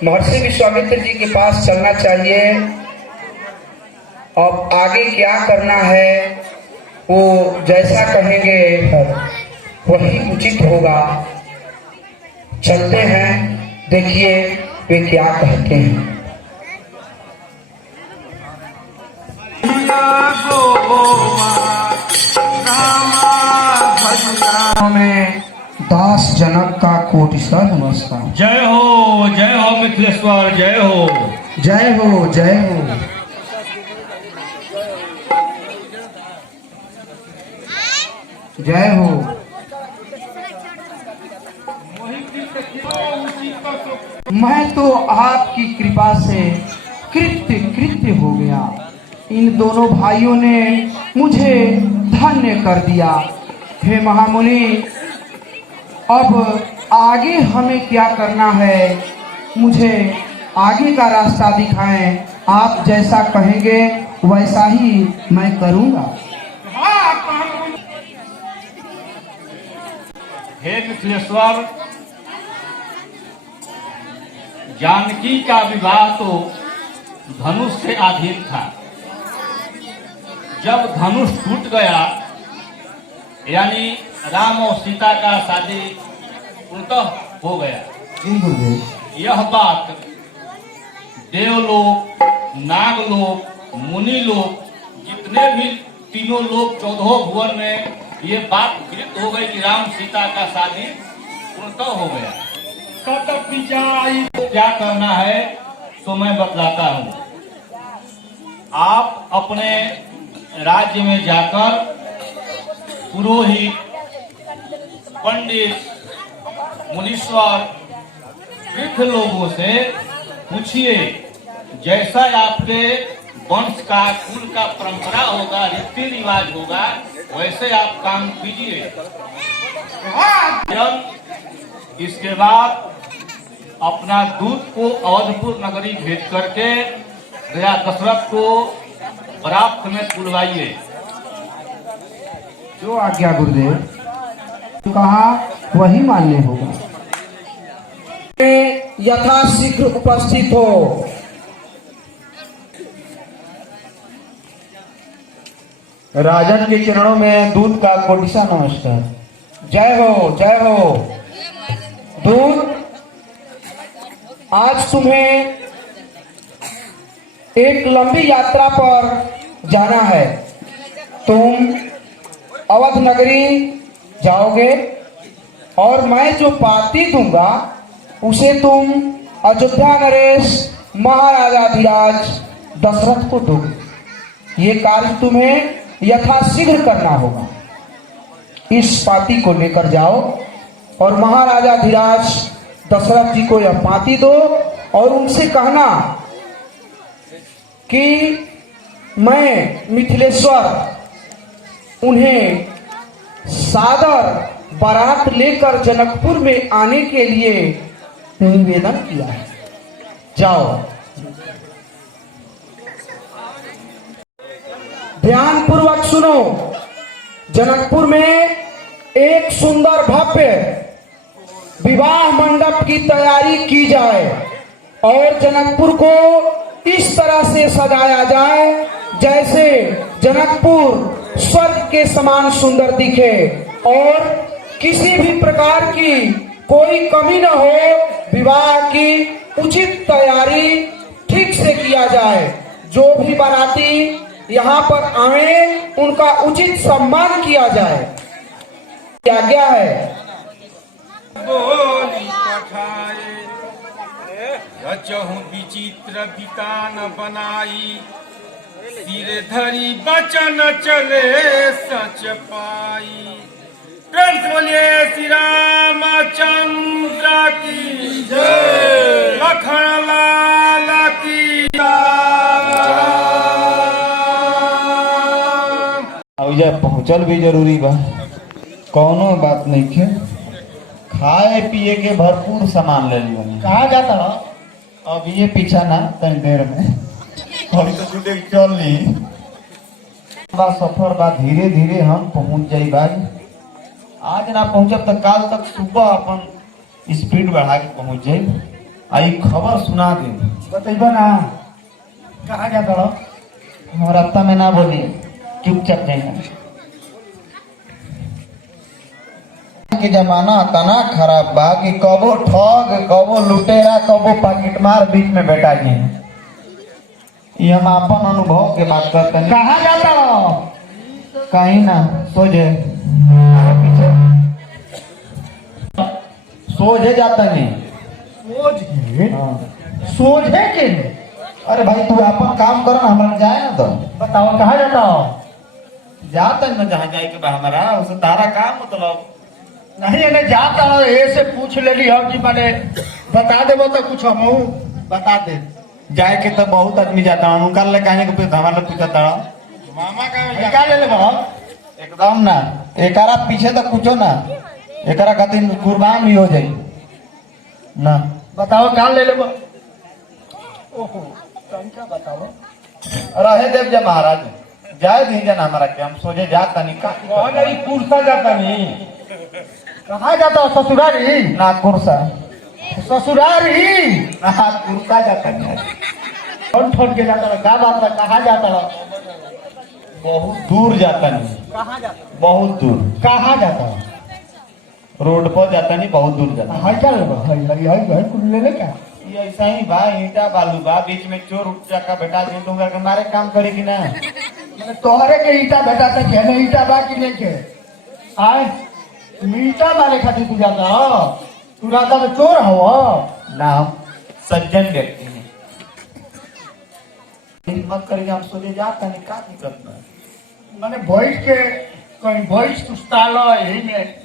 महर्षि विश्वामित्र जी के पास चलना चाहिए। अब आगे क्या करना है वो जैसा कहेंगे वही उचित होगा। चलते हैं, देखिए वे क्या कहते हैं। में दास जनक का कोटिशर नमस्कार। जय हो मिथिलेश्वर, जय हो जय हो जय हो। जय हो। मैं तो आपकी कृपा से कृत्य हो गया। इन दोनों भाइयों ने मुझे धन्य कर दिया। हे महामुनि, अब आगे हमें क्या करना है, मुझे आगे का रास्ता दिखाएं। आप जैसा कहेंगे वैसा ही मैं करूंगा। हे मिथिलेश्वर, जानकी का विवाह तो धनुष से अधीन था। जब धनुष टूट गया, यानी राम और सीता का शादी पूर्णतः हो गया। यह बात देवलोक, नागलोक, मुनि लोक, जितने भी तीनों लोग 14 भुवन में ये बात विदित हो गई कि राम सीता का शादी पूर्णतः हो गया। तो क्या करना है तो मैं बतलाता हूँ। आप अपने राज्य में जाकर पुरोहित, पंडित, मुनीश्वर, वृद्ध लोगों से पूछिए। जैसा आपके वंश का, कुल का परंपरा होगा, रीति रिवाज होगा, वैसे आप काम कीजिए। इसके बाद अपना दूत को अवधपुर नगरी भेज करके गया दशरथ को बरात समेत बुलवाइए। जो आज्ञा गुरुदेव, कहा वही मान्य होगा। यथाशीघ्र उपस्थित हो। राजन के चरणों में दूत का कोटिशा नमस्कार। जय हो जय हो। दूत, आज तुम्हें एक लंबी यात्रा पर जाना है। तुम अवध नगरी जाओगे और मैं जो पाती दूंगा उसे तुम अयोध्या नरेश महाराजाधिराज दशरथ को दोगे। ये कार्य तुम्हें यथाशीघ्र करना होगा। इस पाती को लेकर जाओ और महाराजाधिराज दशरथ जी को यह पाती दो और उनसे कहना कि मैं मिथिलेश्वर उन्हें सादर बारात लेकर जनकपुर में आने के लिए निवेदन किया है। जाओ। ध्यान पूर्वक सुनो। जनकपुर में एक सुंदर भव्य विवाह मंडप की तैयारी की जाए और जनकपुर को इस तरह से सजाया जाए जैसे जनकपुर स्वर्ग के समान सुंदर दिखे और किसी भी प्रकार की कोई कमी न हो। विवाह की उचित तैयारी ठीक से किया जाए। जो भी बाराती यहाँ पर आए उनका उचित सम्मान किया जाए। क्या क्या है? बोली पठाए रचहु विचित्र वितान बनाई, सिर धरी बचन चले सच पाई। प्रेम से बोलिए श्री रामचंद्र की जय, लखन लाल की जय। पहुँचल भी जरूरी बा, कौनो बात नहीं खे। खाए पिए के भरपूर सामान ले लियो। कहाँ जाता है? अब ये पीछा ना तनी देर में अभी तो जुटे चल ली। सफर बा, धीरे धीरे हम पहुंच जाई भाई। आज ना पहुंचब तो काल तक सुबह अपन स्पीड बढ़ा के पहुंच जाए। आई खबर सुना दे। बतैबा ना कहाँ जाता रहो? हम रास्ता में ना बोली, चुपचाप जाइए। के जमाना तना खराब बा कि कबो ठग, कबो लुटेरा, कबो पाकिट मार बीच में बैठा जी। ये हम अपन अनुभव के बात करते हैं। कहाँ जाता रहो? कहीं ना सोझे सोझे जाता नहीं। सोझे? हाँ। सोझे के? अरे भाई तू अपन काम करो ना, हमारा जाए ना तो बताओ कहाँ जाता हो? जाता ना जहाँ जाए के बा हमारा, उसे तारा काम मतलब नहीं इन्हें जाता हो ऐसे पूछ ले ली हो कि मैंने बता देबो तो कुछ हम बता दे। जाए के तो बहुत आदमी जाता है, उनका ले कहने के हमारा पूछा था मामा का क्या ले ले एकदम ना। एकारा पीछे तो कुछो ना, एकरा खातिर कुर्बान भी हो जाई ना। बताओ कहाँ ले ले? ओहो क्या बताओ? रहे देव जा महाराज, जाए दी जन हमारा के, हम सोचे जाता नहीं का कुर्सा जाता नहीं। कहाँ जाता हो? ससुरारी? ना कुर्सा, ससुरारी ना कुर्सा जाता नहीं। कौन छोड़ के जाता है? क्या बात है? कहाँ जाता है? बहुत दूर जाता नहीं। कहाँ जाता? बहुत दूर कहाँ जाता है? रोड पर जाता नहीं, बहुत दूर जाता। हाई क्या ले? हाई कुछ ले ले क्या? ये ऐसा ही बा, ईटा बालू बा, बीच में चोर उठा बेटा दिन दूंगा के मारे काम करे कि ना। तोहरे के ईटा बेटा तक है ना? ईटा बा कि नहीं के? आए ईटा मारे खातिर तू जाता हो? तू रास्ता में चोर हो? ना हम सज्जन व्यक्ति हैं। हिम्मत करके हम सोचे जाता नहीं, का दिक्कत ना। मैंने बैठ के कहीं बैठ सुस्ता लो, यही में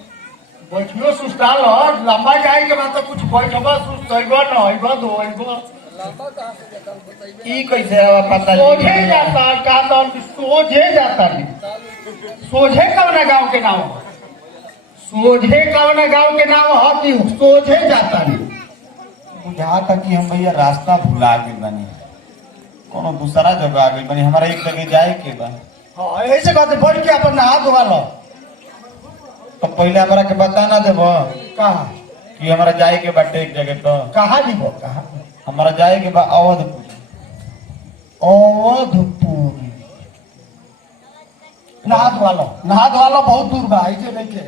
बैठियो सुस्ता लो। लंबा जाए के बाद तो कुछ बैठबा सुस्त होइबो न होइबो दो होइबो। ई कैसे हवा पता सोझे जाता का तो सोझे जाता नहीं। सोझे कौन गांव के नाम? सोझे कौन गांव के नाम हो कि सोझे जाता नहीं? बुझा था कि हम भैया रास्ता भुला के बनी, कोनो दूसरा जगह आ गई बनी, हमारा एक जगह जाए के बा। हाँ ऐसे कहते बैठ के अपन हाथ धोवा लो। तो पहले हमारा के बता ना देबो कहाँ कि हमारा जाए के बाटे एक जगह। तो कहाँ जीवो? कहाँ? हमारा जाए के बा अवधपुर। अवधपुर नहा धोवा लो। नहा धोवा लो, बहुत दूर बा। ऐसे नहीं के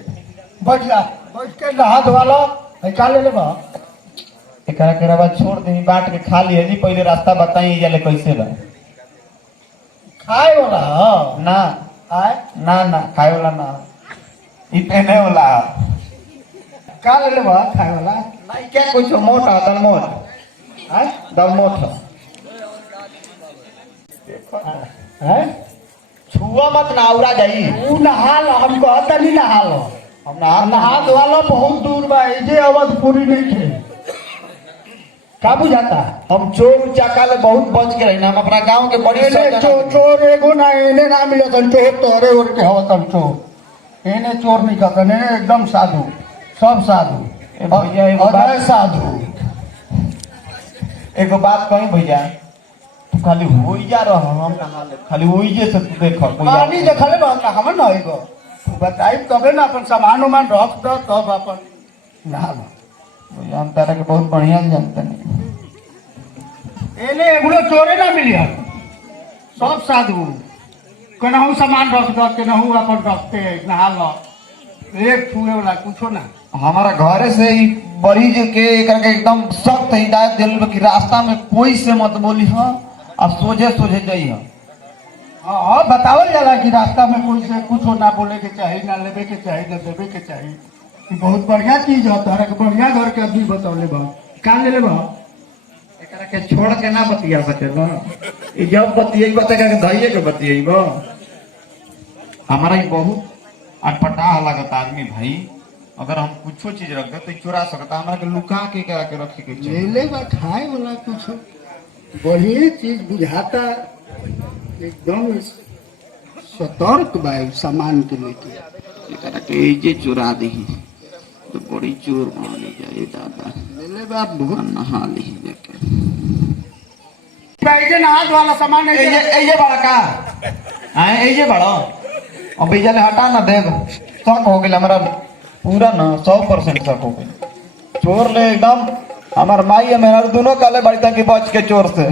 बैठ जा, बैठ के नहा धोवा लो। क्या ले ले बा? एकरा के बाद छोड़ दे, बाट के खा लिए जी। पहले रास्ता बताई जाले कैसे बा। खाए वाला हो? ना आए ना ना खाए वाला ना, ई पहने वाला। क्या ले ले बा खाए वाला? नहीं क्या कुछ मोटा दलमोट, आए दलमोट है? छुआ मत ना, उड़ा जाई। तू नहा लो, हम कहता नहीं नहा लो। हम ना नहा धोवा लो, बहुत दूर बा। ऐसे अवधपुरी नहीं थे। क्या बुझाता? हम चोर चाका ले बहुत बच के रही ना। हम अपना गांव के बड़ी चोर एगो ना एने ना मिले तन चोर तोरे ओर के हो तन चोर। एने चोर नहीं कहता, एने एकदम साधु, सब साधु। भैया एगो अजय बात, साधु। एगो बात कही भैया, तू खाली होई जा रहा, हम नहा ले खाली होई जे से तू देख पानी देखले बा हम न होइबो। तू बताई तबे ना अपन सामान उमान रख दो तब अपन नहा लो। भैया हम तारा के बहुत बढ़िया जानते नहीं। एने एगो चोरे ना मिली हम, सब साधु। केनाहू सामान रख दो, केनाहू अपन रखते नहा लो। एक छुए वाला कुछो ना। हमारा घरे से ही बड़ी के करके एकदम सख्त हिदायत दिल कि रास्ता में कोई से मत बोली। हाँ अब सोझे सोझे जाइए। हाँ बतावल जाला कि रास्ता में कोई से कुछो ना बोले के चाही, ना लेवे के चाही, ना देवे के चाही। ई बहुत बढ़िया चीज है। तोहरा के बढ़िया घर के आदमी बतौले बा। का ले ले बा? एकरा के छोड़ के ना बतिया सकेला। ई जब बतियेबो त के धइए के बतियेबो। हमारा ही बहुत अटपटा लगता आदमी भाई। अगर हम कुछो चीज रख दे तो चुरा सकता, हमारा के लुका के करा के रखे के ले चाहिए। ले बा खाए वाला कुछ बढ़िया चीज बुझाता। एकदम सतर्क बा सामान के लेके। एकरा के जे चुरा दी तो बड़ी चोर मानी जाए दादा। ले ले बा बहुत नहा ली जाके। भाई जे हाथ वाला सामान है। ये बड़ा का आए ये बड़ा अब भैया ले हटा ना देव। शक हो गया हमारा पूरा ना 100% शक हो गया। चोर ले एकदम हमार माई है मेरा दोनों काले बड़ी तक बच के चोर से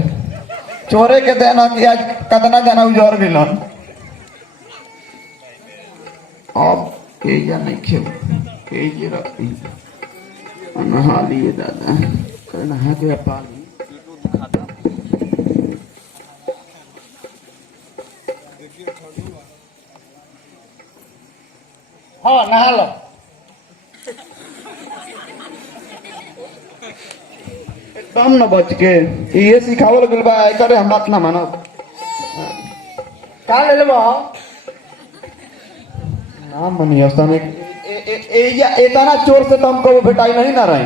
चोरे के देना कि आज कतना जना उजर गिलन अब केजा नहीं खेल केजे रखती नहा लिए दादा कल नहा के पानी हाँ नहा लो एकदम न बच के ये सिखावल गेल बा करे हम बात ना मानो का ले लेबो ना मनिया सने इतना चोर से तो हमको भेटाई नहीं ना रहे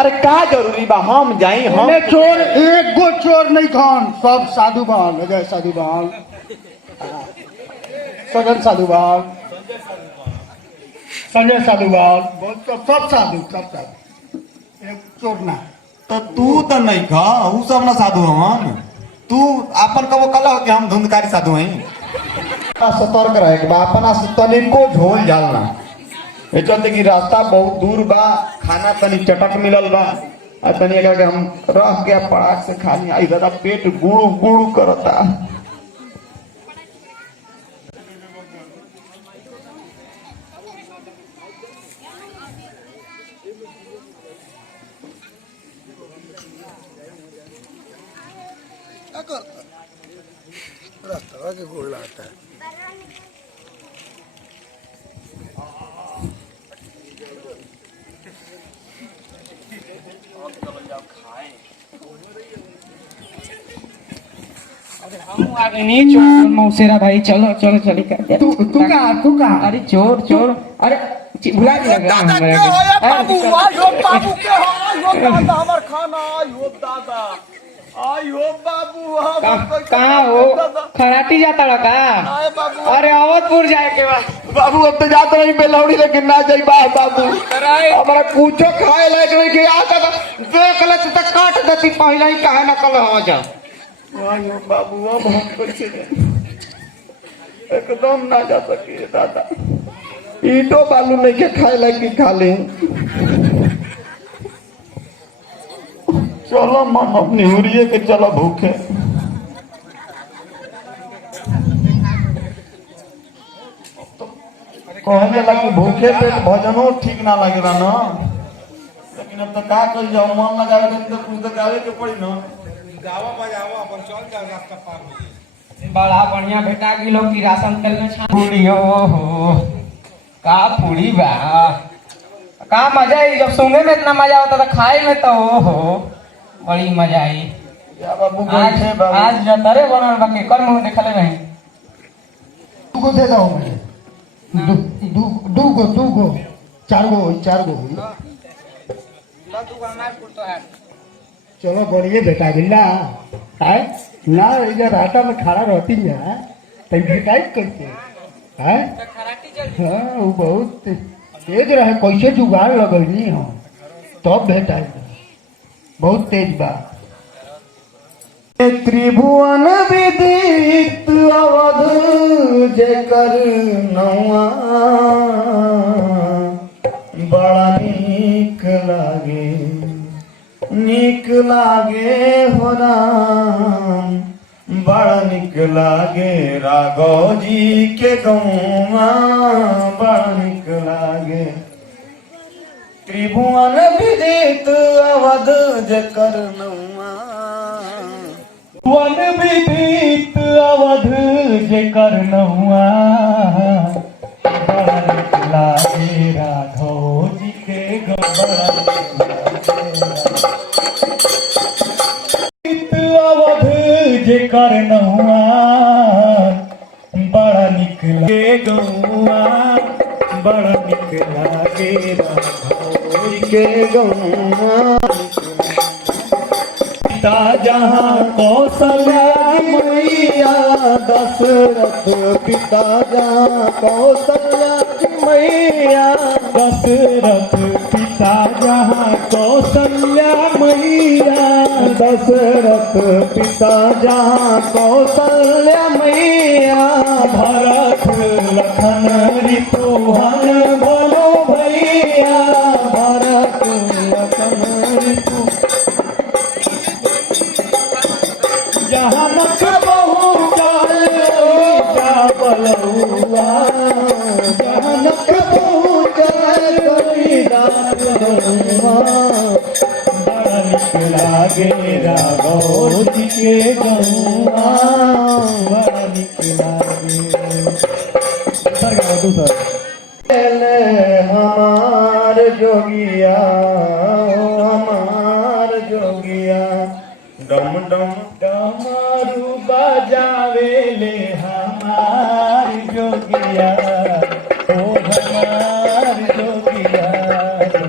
अरे का जरूरी बा हम जाई हम हमने चोर एक गो चोर नहीं खान सब साधु बाल अजय साधु बाल सगन साधु बाल संजय साधु बाल सब साधु एक चोर ना तो तू तो नहीं खा ऊ सब ना साधु हमन तू अपन कबो कला हो कि हम धुंधकारी साधु हई सतर्क रहे के बा अपना से तनिको झोल जालना ए चलते कि रास्ता बहुत दूर बा खाना तनी चटक मिलल बा आ तनी अगर के हम रह गया पड़ाक से खाली आई दादा पेट गुड़ू गुड़ू करता रास्ता के गोल आता है मौसेरा भाई चलो चलो चली कर तू कहाँ अरे चोर चोर अरे भुला दिया दादा के हो या बाबू आयो बाबू के हो आयो दादा हमर खाना आयो दादा आयो बाबू हम कहाँ हो खराटी जाता रहा आए का बाबू अरे अवधपुर जाए के बाद बाबू अब तो जाते नहीं बेलौड़ी लेकिन ना जाई बा बाबू हमारा कुछो खाए लायक नहीं के आता तो देख लेते तो काट देती पहले ही कहे ना कल हो जा आयो बाबू अब हम कैसे एकदम ना जा सके दादा ईटो बालू नहीं के खाए लायक की खा ले चलो मन अपनी हुरिये के चलो भूखे कहने लगी भूखे पेट भजनो ठीक ना लगेला ना लेकिन अब तो का कर जाओ मन लगावे तो कुछ तो गावे के पड़ी ना गावा बजावा अपन चल जा रास्ता पार हो बड़ा बढ़िया बेटा की लोग की राशन तेल में छान पूरी हो का पूरी बा का मजा आई जब सूंघे में इतना मजा होता था खाए में तो हो बड़ी मजा आई या बाबू आज बैठे बाबू आज जतरे बनल बाकी कर मुंह देखले नहीं तू को दे दो दू गो चार गो चलो बढ़िए बेटा गिल्ला है ना इधर आटा में खड़ा रहती है तो बेटा करके है हाँ वो बहुत तेज रहे कैसे जुगाड़ लगनी हो तब बेटा बहुत तेज बा त्रिभुवन विदित अवध जेकर नौआ बड़ा नीक लागे हो राम बड़ा नीक लागे राघव जी के गौआ बड़ा नीक लागे त्रिभुवन विदित अवध जेकर नौआ वन विदित अवध जेकर नौआ बड़ा नीक लागे राघव जी के गौआ अवध जेकर नौआ बड़ा नीक लागे गौआ बड़ा नीक लागे राघव जी के गौआ पिता जहाँ कौशल्या मैया दशरथ पिता जहाँ कौशल्या मैया दशरथ पिता जहाँ कौशल्या मैया दशरथ पिता जहाँ कौशल्या मैया भरत लखन रिपुहन बोलो भैया भरत लखन रिपु जहाँ मत बहु जाले जा बलुआ जहाँ मत बहु जाले बड़ा निक लागे राघव जी के गौआ बड़ा निक लागे। हमार जोगिया हमार जोगिया डम डम डमरू बजावे ले हमार जोगिया ओ हमार जोगिया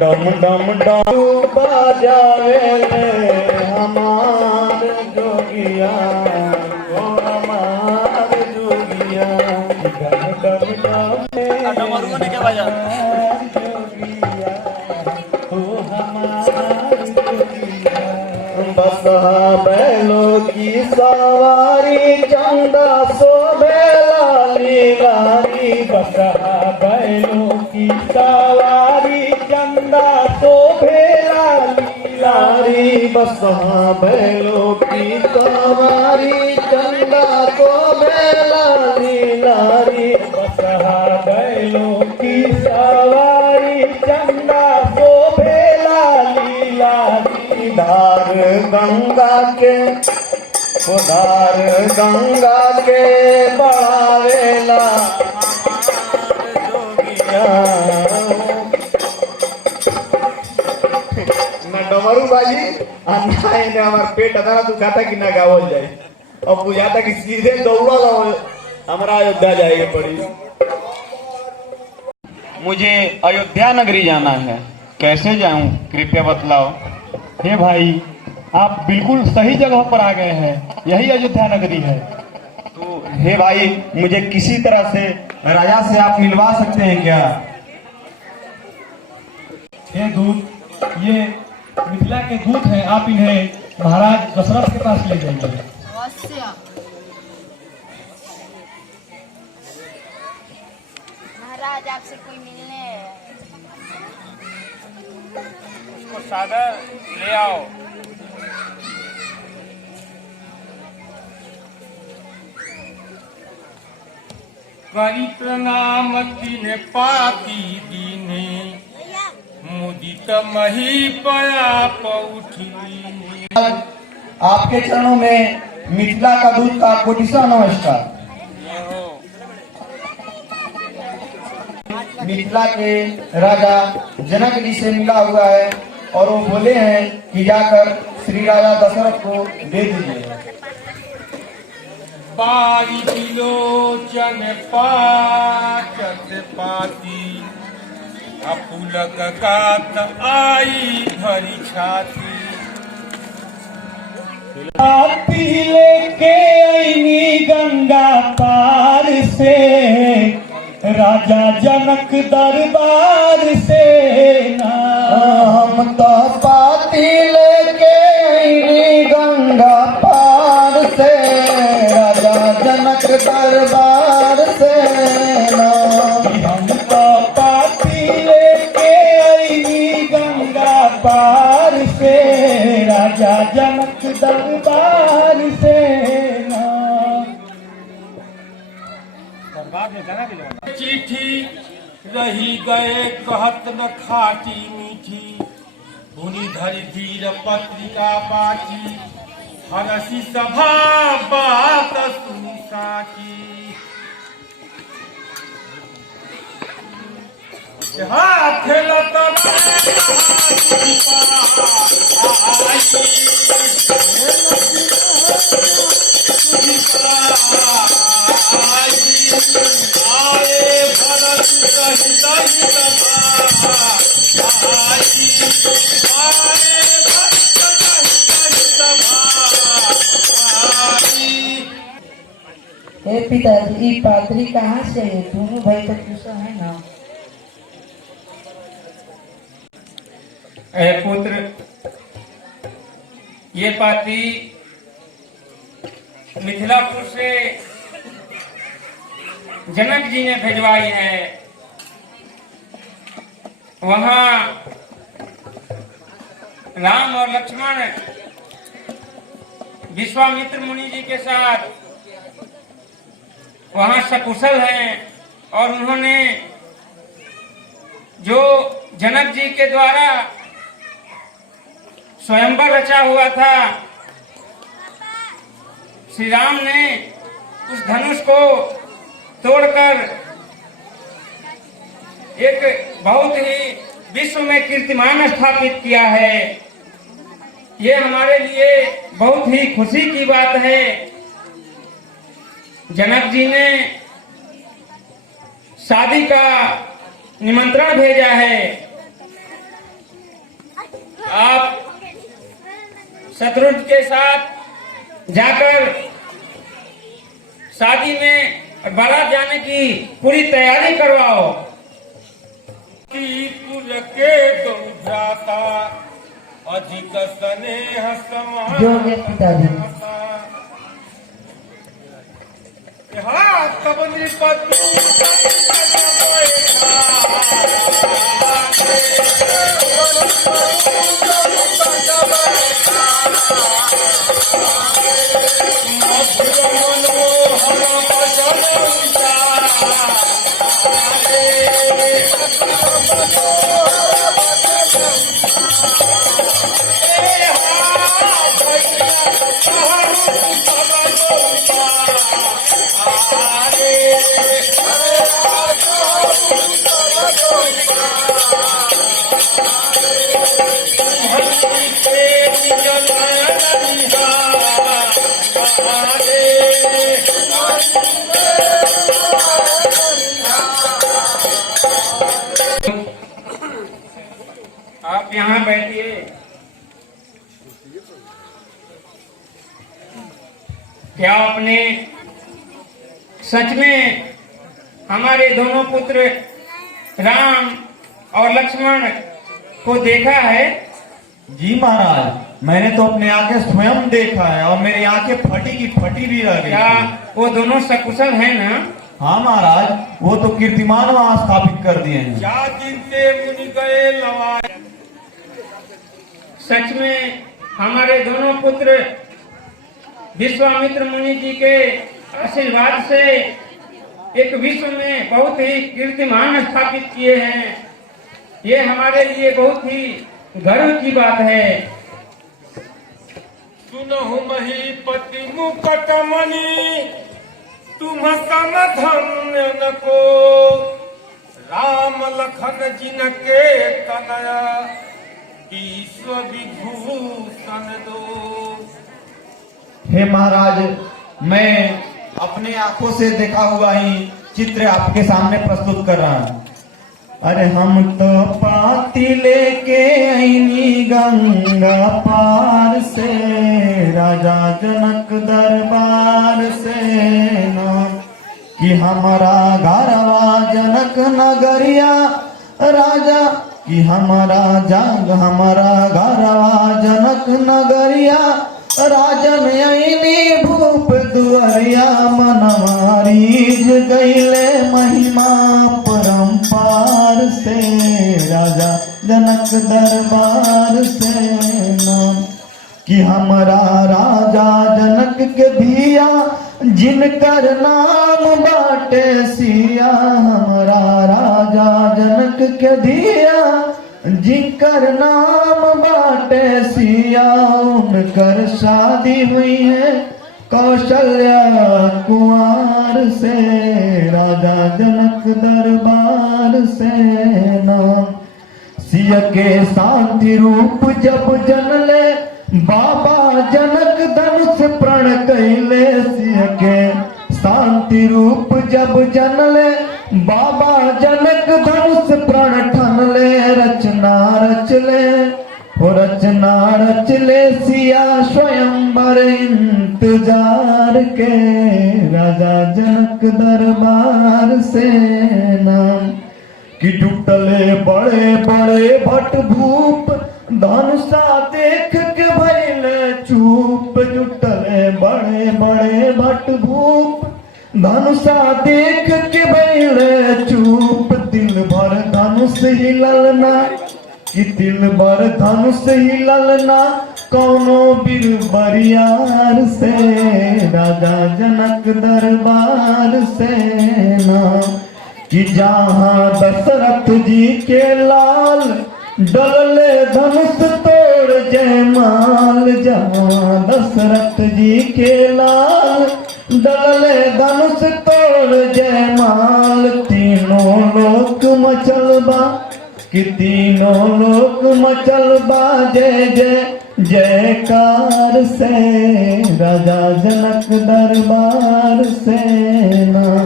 डम डम डमरू बजावे ले हमार जोगिया ओ हमार जोगिया डम डम डमरू ने क्या बजा बैलों की सवारी चंदा सोबेला लीलारी बसा बैलों की सवारी चंदा सोबेला लीलारी बसा बैलों की सवारी चंदा सोबेला लीलारी बसा बैलों की सवारी चंदा सोबेला लीलारी धार गंगा के उधार गंगा के बढ़ावेला जोगिया ना डमरू बाजी अन्ना ने हमार पेट अदा दुखाता कि ना गावल जाए अब बुझाता कि सीधे दौड़ा हमारा अयोध्या जाएगी पड़ी। मुझे अयोध्या नगरी जाना है, कैसे जाऊं कृपया बतलाओ। हे भाई आप बिल्कुल सही जगह पर आ गए हैं, यही अयोध्या नगरी है। तो हे भाई मुझे किसी तरह से राजा से आप मिलवा सकते हैं क्या? हे दूत, ये मिथिला के दूत हैं, आप इन्हें महाराज दशरथ के पास ले जाइए। महाराज आपसे कोई मिलने उसको सादर ले आओ। करी प्रणाम तीन पाती दीने मुदित मही पया पउठली। आपके चरणों में मिथिला का दूत का कोटिसा नमस्कार। मिथिला के राजा जनक जी से मिला हुआ है और वो बोले हैं कि जाकर श्री राजा दशरथ को दे दीजिए। बारी विलोचन पाचत पाती अपुलक कात आई भरी छाती। आती लेके आईनी गंगा पार से राजा जनक दरबार से ना हम तो पाती लेके आईनी गंगा पार से राजा जनक दरबार से ना। हम तो पाती लेके आईनी गंगा पार से राजा जनक दरबार से ना। चिट्ठी रही गए कहत न खाटी मीठी भुनि धरि धीर पत्रिका बाची हरसी सभा बात सुनी साची। हाथ हे पिताजी ये पादरी कहाँ से है? दोनों भाई तो दूसरा है ना। पुत्र ये पाती मिथिलापुर से जनक जी ने भिजवाई है। वहाँ राम और लक्ष्मण विश्वामित्र मुनि जी के साथ वहां सकुशल हैं और उन्होंने जो जनक जी के द्वारा स्वयंवर रचा हुआ था, श्री राम ने उस धनुष को तोड़कर एक बहुत ही विश्व में कीर्तिमान स्थापित किया है। ये हमारे लिए बहुत ही खुशी की बात है। जनक जी ने शादी का निमंत्रण भेजा है। आप शत्रुघ्न के साथ जाकर शादी में बारात जाने की पूरी तैयारी करवाओ। कुल के भ्राता अधिक स्नेह समान जो है पिताजी। तब नृपतु आप यहाँ बैठिए। क्या आपने सच में हमारे दोनों पुत्र राम और लक्ष्मण को देखा है? जी महाराज, मैंने तो अपने आंखें स्वयं देखा है और मेरी आंखें फटी की फटी भी रह गई। क्या वो दोनों सकुशल हैं ना? हाँ महाराज, वो तो कीर्तिमान वहाँ स्थापित कर दिए हैं। क्या जिनते मुनि गए लवाए। सच में हमारे दोनों पुत्र विश्वामित्र मुनि जी के आशीर्वाद से एक विश्व में बहुत ही कीर्तिमान स्थापित किए हैं। ये हमारे लिए बहुत ही गर्व की बात है। सुनहु महीपति मुकट मणि तुम सम धन्य न को राम लखन जिनके तनया विश्व विभूषण दो। हे महाराज, मैं अपने आंखों से देखा हुआ ही चित्र आपके सामने प्रस्तुत कर रहा हूँ। अरे हम तो पाती लेके आईनी गंगा पार से, राजा जनक दरबार से न, कि हमारा घरवा जनक नगरिया राजा, कि हमारा घरवा जनक नगरिया राजन आईनी भूप दुआरिया, मनवारीज गईले महिमा परम्पार से, राजा जनक दरबार से नाम, कि हमारा राजा जनक के धिया जिनकर नाम बाटे सिया, हमारा राजा जनक के धिया जिनकर नाम बाटे सिया, उनकर शादी हुई है कौशल्या कुंवर से, राजा जनक दरबार से नाम। सिया के शांति रूप जब जनले बाबा जनक धनुष प्रण कैले, सिया के शांति रूप जब जनले बाबा जनक धनुष प्रण ठनले, रचना रचले हो रचना रचले सिया स्वयंवर इंतजार के, राजा जनक दरबार से नाम। कि टूटले बड़े बड़े भट भूप धनुषा देख के भइले चूप, जुटले बड़े बड़े भट भूप धनुषा देख के भइले चूप, दिल भर धनुष हिलल ना, कि दिल भर धनुष हिलल ना, कौनो बिरबरियार से, राजा जनक दरबार से ना, कि जहाँ दशरथ जी के लाल डलले धनुष तोड़ जयमाल, जहाँ दशरथ जी के लाल डलले धनुष तोड़ जयमाल, तीनों लोक मचलबा कि तीनों लोक मचलबा जय जय जयकार से, राजा जनक दरबार से ना,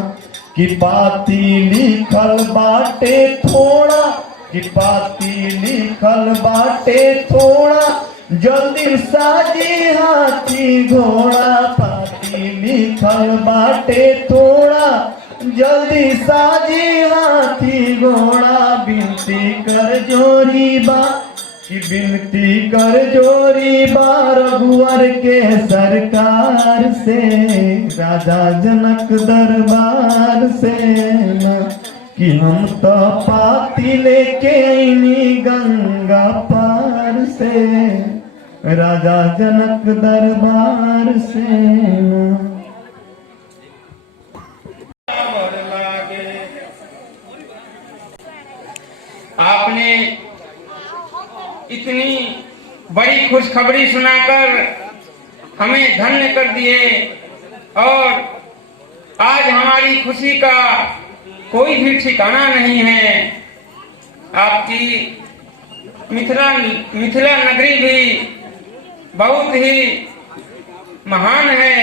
कि पाती लिखल बाटे थोड़ा, कि पाती लिखल बाटे थोड़ा, जल्दी साजी हाथी घोड़ा, पाती लिखल बाटे थोड़ा, जल्दी साजी हाथी घोड़ा, बिनती कर जोरी बा कि बिनती कर जोरी बा रघुवर के सरकार से, राजा जनक दरबार से ना, कि हम तो पाती लेके आईनी गंगा पार से, राजा जनक दरबार से ना। आपने इतनी बड़ी खुशखबरी सुनाकर हमें धन्य कर दिए और आज हमारी खुशी का कोई भी ठिकाना नहीं है। आपकी मिथिला नगरी भी बहुत ही महान है।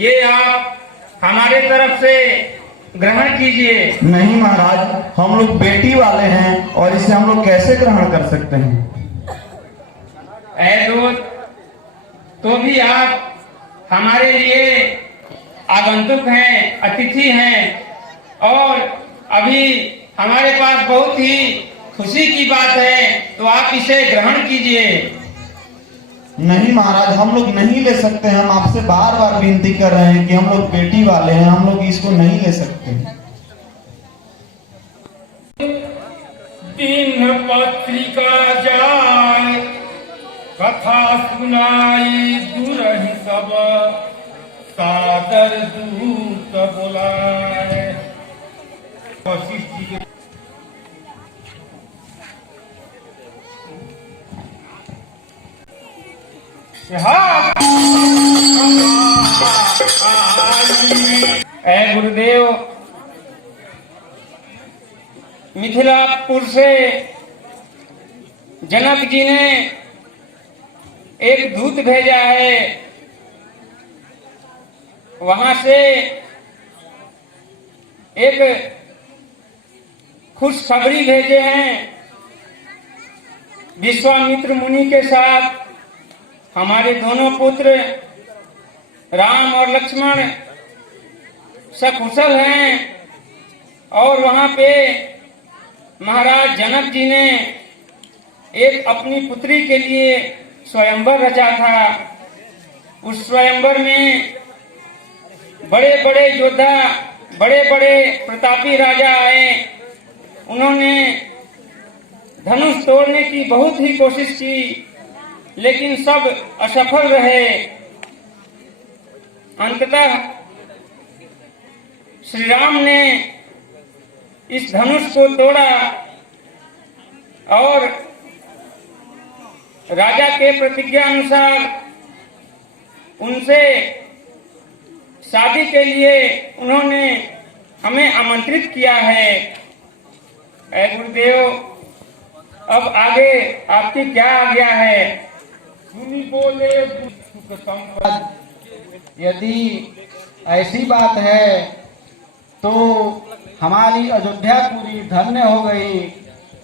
ये आप हमारे तरफ से ग्रहण कीजिए। नहीं महाराज, हम लोग बेटी वाले हैं और इसे हम लोग कैसे ग्रहण कर सकते हैं? ऐ दूत, तो भी आप हमारे लिए आगंतुक हैं, अतिथि हैं और अभी हमारे पास बहुत ही खुशी की बात है, तो आप इसे ग्रहण कीजिए। नहीं महाराज, हम लोग नहीं ले सकते। हम आपसे बार बार विनती कर रहे हैं कि हम लोग बेटी वाले हैं, हम लोग इसको नहीं ले सकते। दिन पत्रिका जाए, कथा सुनाई दुरहि सब, सादर दूत बुलाए। वशिष्ठ जी के ऐ गुरुदेव, मिथिलापुर से जनक जी ने एक दूत भेजा है। वहां से एक खुशखबरी भेजे हैं। विश्वामित्र मुनि के साथ हमारे दोनों पुत्र राम और लक्ष्मण सकुशल हैं और वहां पे महाराज जनक जी ने एक अपनी पुत्री के लिए स्वयंवर रचा था। उस स्वयंवर में बड़े बड़े योद्धा, बड़े बड़े प्रतापी राजा आए। उन्होंने धनुष तोड़ने की बहुत ही कोशिश की, लेकिन सब असफल रहे। अंततः श्री राम ने इस धनुष को तोड़ा और राजा के प्रतिज्ञा अनुसार उनसे शादी के लिए उन्होंने हमें आमंत्रित किया है। ऐ गुरुदेव, अब आगे आपकी क्या आज्ञा है? सुनी बोले सुख संपद। यदि ऐसी बात है तो हमारी अयोध्या पूरी धन्य हो गई।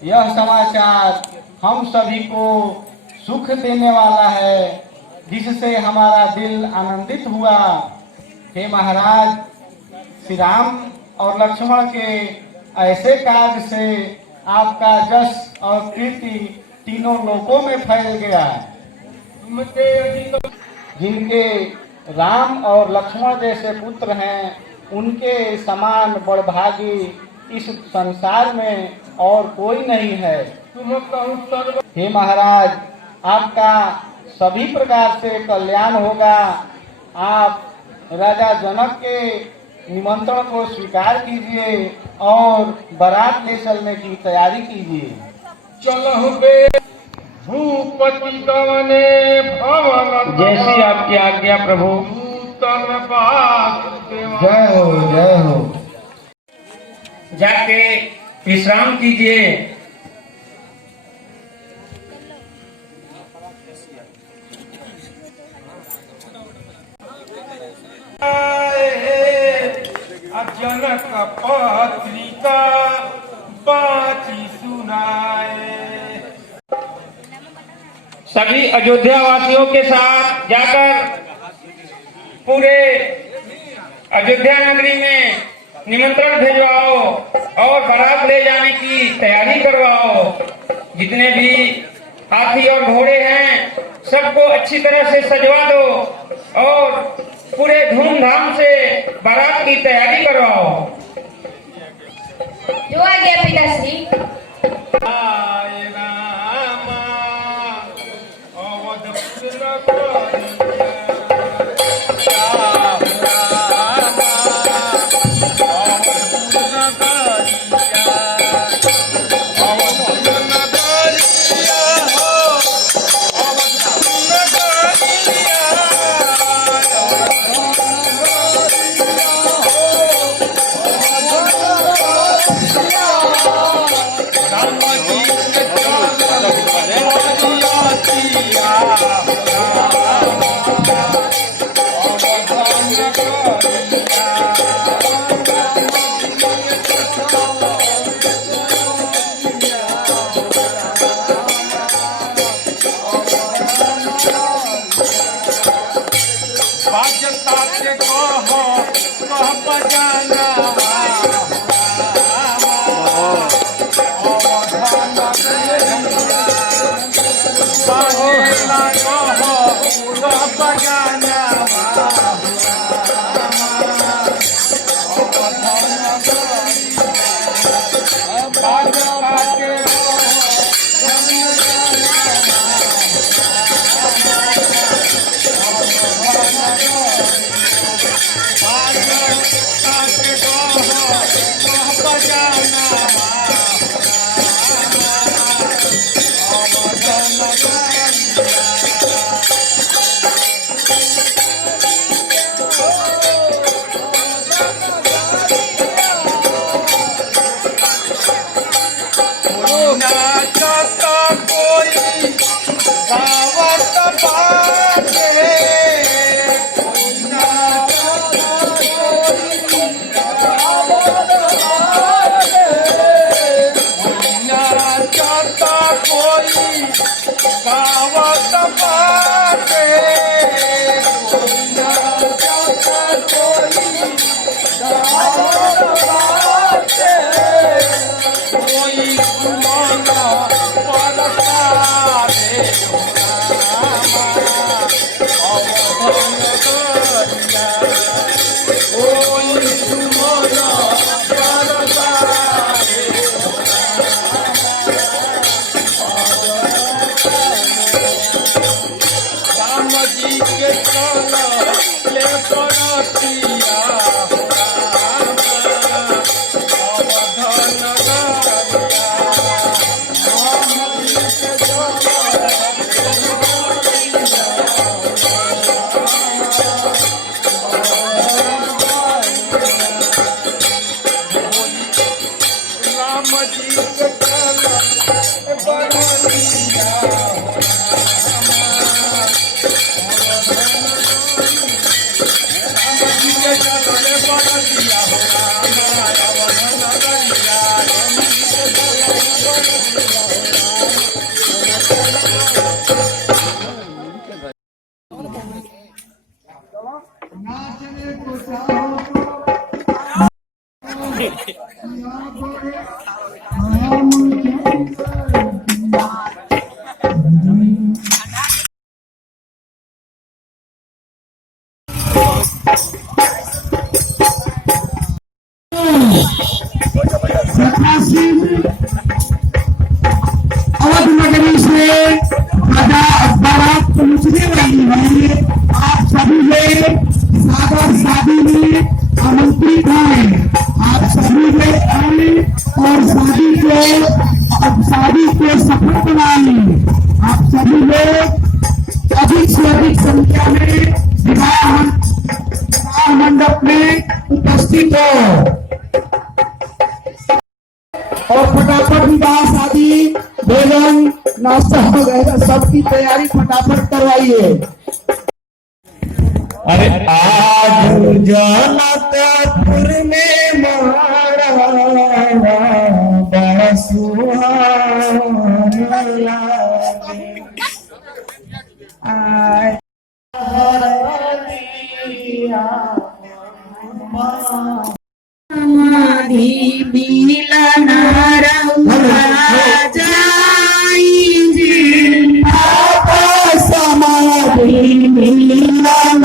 यह समाचार हम सभी को सुख देने वाला है, जिससे हमारा दिल आनंदित हुआ। हे महाराज, श्री राम और लक्ष्मण के ऐसे कार्य से आपका यश और कीर्ति तीनों लोकों में फैल गया। जिनके राम और लक्ष्मण जैसे पुत्र हैं, उनके समान बड़भागी इस संसार में और कोई नहीं है। हे महाराज, आपका सभी प्रकार से कल्याण होगा। आप राजा जनक के निमंत्रण को स्वीकार कीजिए और बारात ले चलने की तैयारी कीजिए। चलो बे भूपति गवने भवन, जैसी आपकी आज्ञा प्रभु। जय हो जय हो। जाके विश्राम कीजिए। जनक पत्रिका बाची सुनाए। सभी अयोध्या वासियों के साथ जाकर पूरे अयोध्या नगरी में निमंत्रण भेजवाओ और बारात ले जाने की तैयारी करवाओ। जितने भी हाथी और घोड़े हैं सबको अच्छी तरह से सजवा दो और पूरे धूमधाम से बारात की तैयारी करवाओ। जो आ गया पिताश्री। आए रामा अवधपुर नगरिया, राम रामा अवधपुर नगरिया, अवधपुर नगरिया हो, अवधपुर नगरिया, अधिक संख्या में विवाह मंडप में उपस्थित हो और फटाफट विवाह शादी भोजन नाश्ता वगैरह सबकी तैयारी फटाफट करवाइए। अरे आज जनकपुर में मारा बड़ा सुहाना लागे। समाधि मिलन समाधि मिलन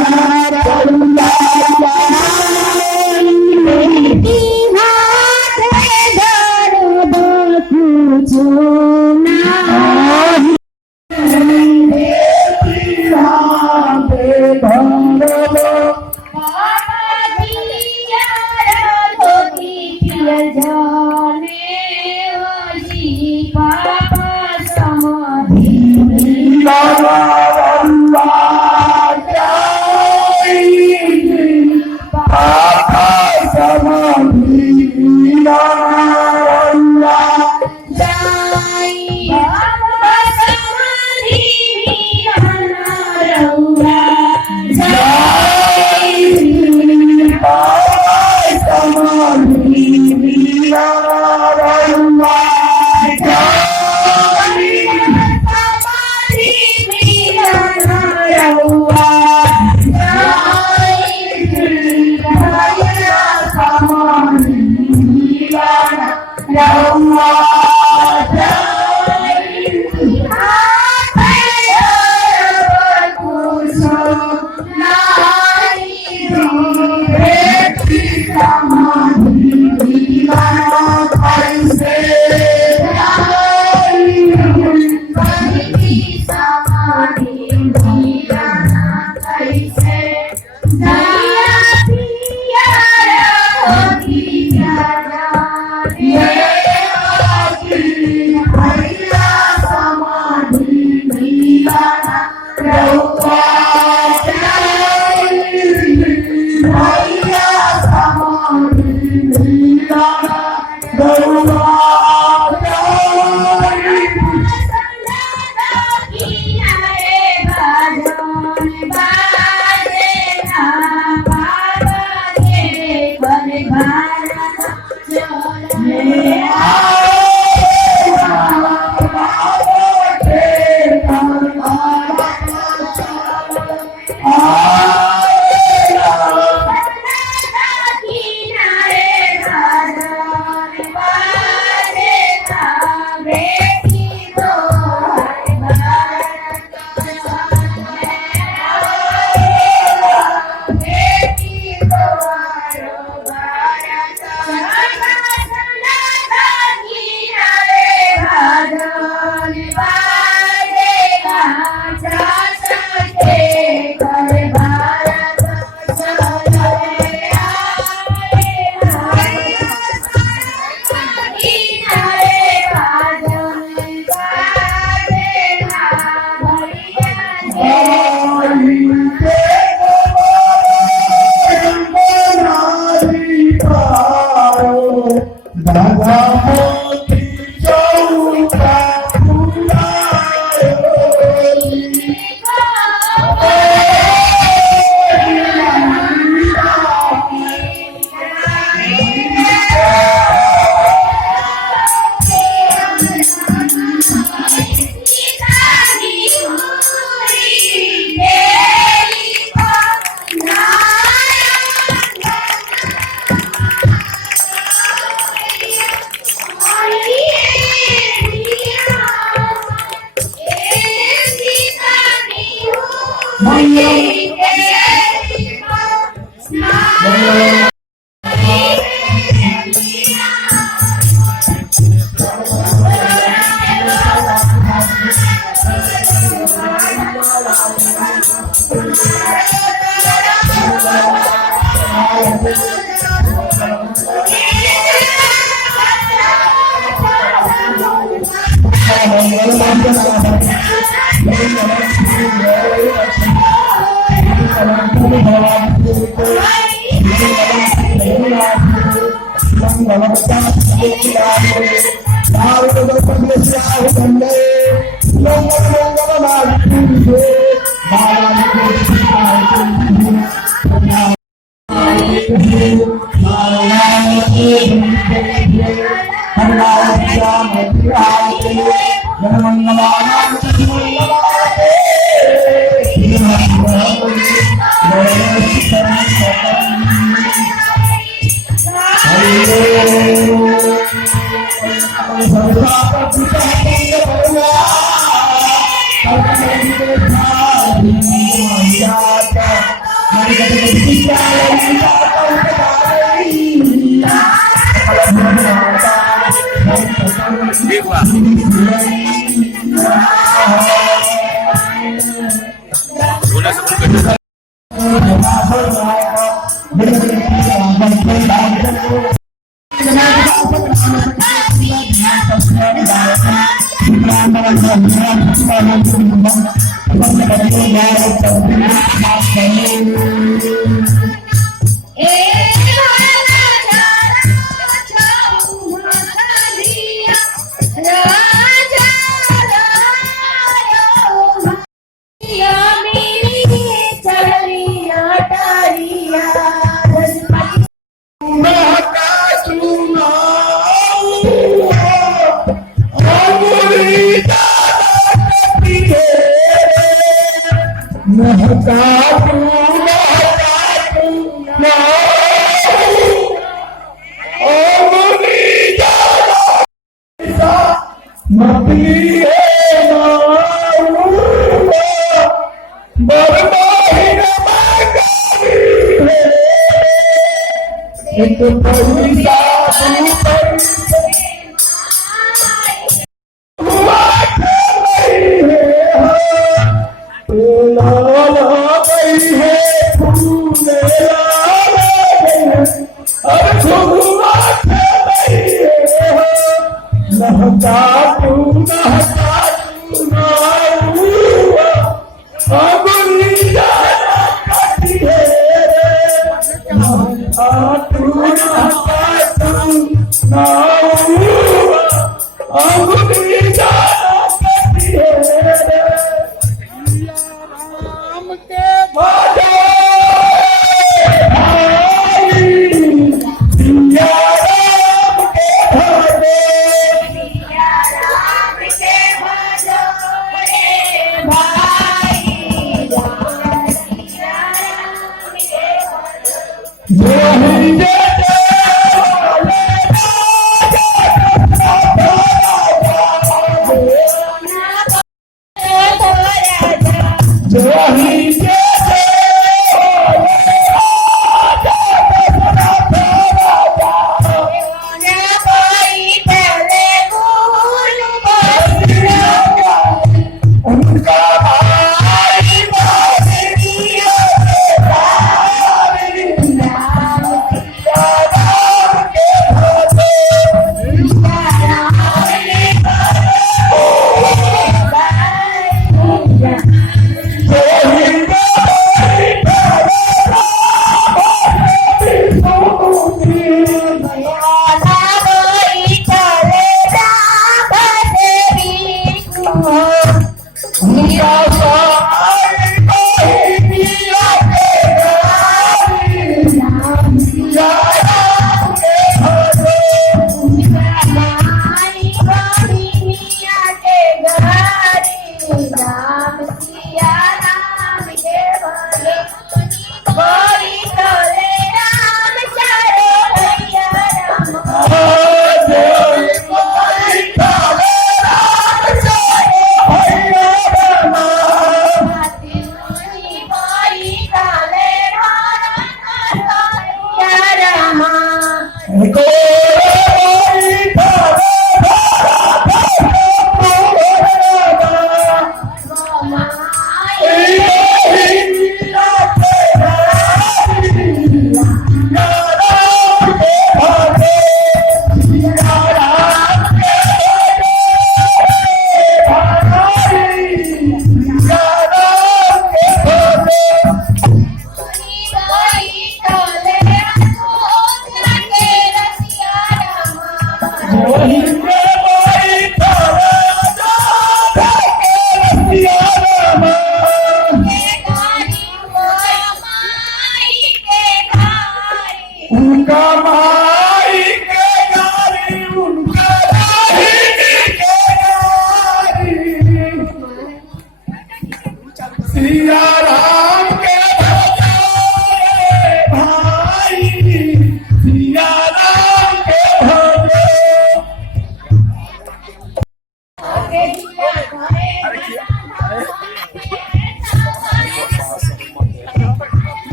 मंगल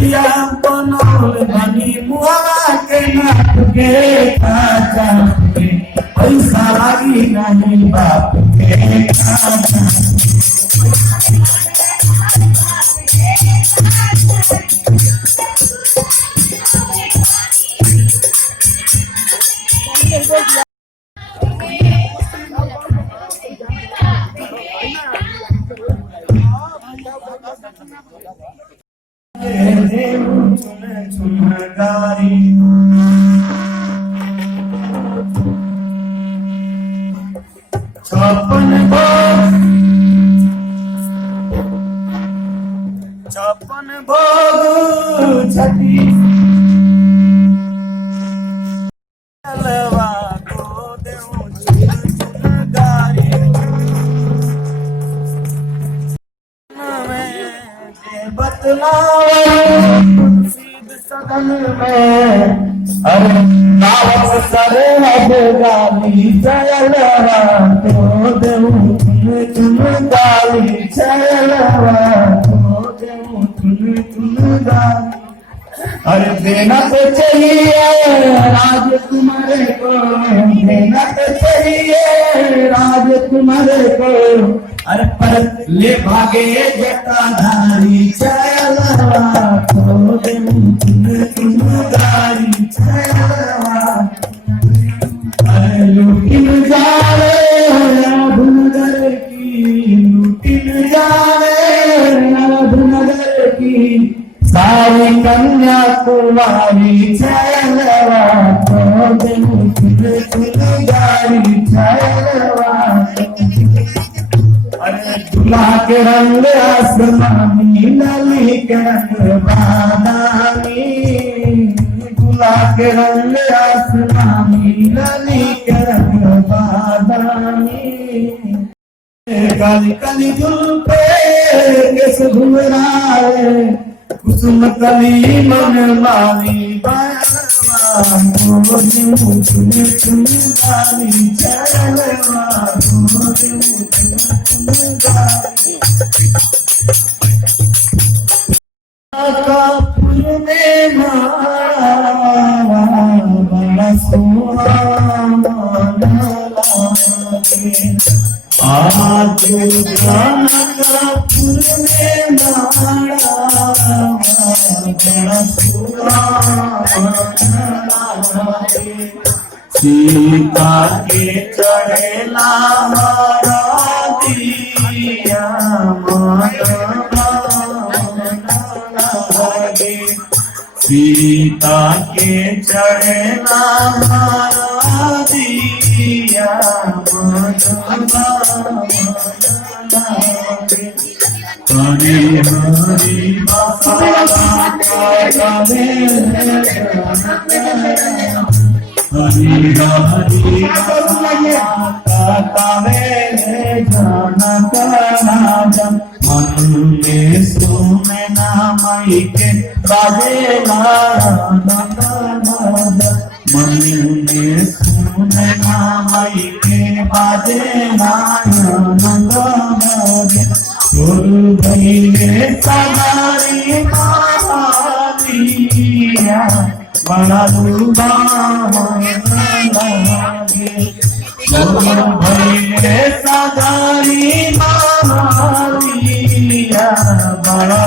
भैया बनल बनी मुआ के नाप के खाचा के पैसा लागी नहीं बाप के खाचा छप्पन भोग छठी चलवा को देऊं गारी बतलाओ सीध सदन में अरे नावत सरे अब गाली चलवा तो देऊं तुम गाली चलवा तो देऊं तुम गाली अरे देना तो चाहिए राज तुम्हारे को देना तो चाहिए राज तुम्हारे को अरे पर ले भागे जटाधारी चलवा तो देऊं तुम गाली चलवा अरे लूटिन जावे नगर की लूटिन जावे नगर की सारी कन्या कुमारी चलवा तो देऊं तुम गारी चलवा अरे दूल्हा के रंग आसमानी नली के रंग बादामी दूल्हा के रंग आसमानी नली के रंग बादामी काली काली जुल्फे केस घुमराए कुसुम कली मन माली बालवा तो देऊं तुम गाली चलवा तो देऊं तुम गाली का फूल में माला बड़ा सुहाना लागे आज जाना का फूल में माला बड़ा सुहाना लागे सीता के चढ़ेला हरा दिया लागे सीता के चढ़ेला हरा दिया हरी हरी हरी हरी जाना राजा मन में सोने नामई के बाजे राजा मन में सोने नामई के बाजे नंद गुरु भैले सदारी मारिया बड़ा लागे गुरु भैले सदारी मारिया बड़ा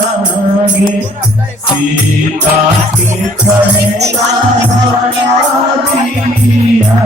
लागे सीता के चढ़ेला दिया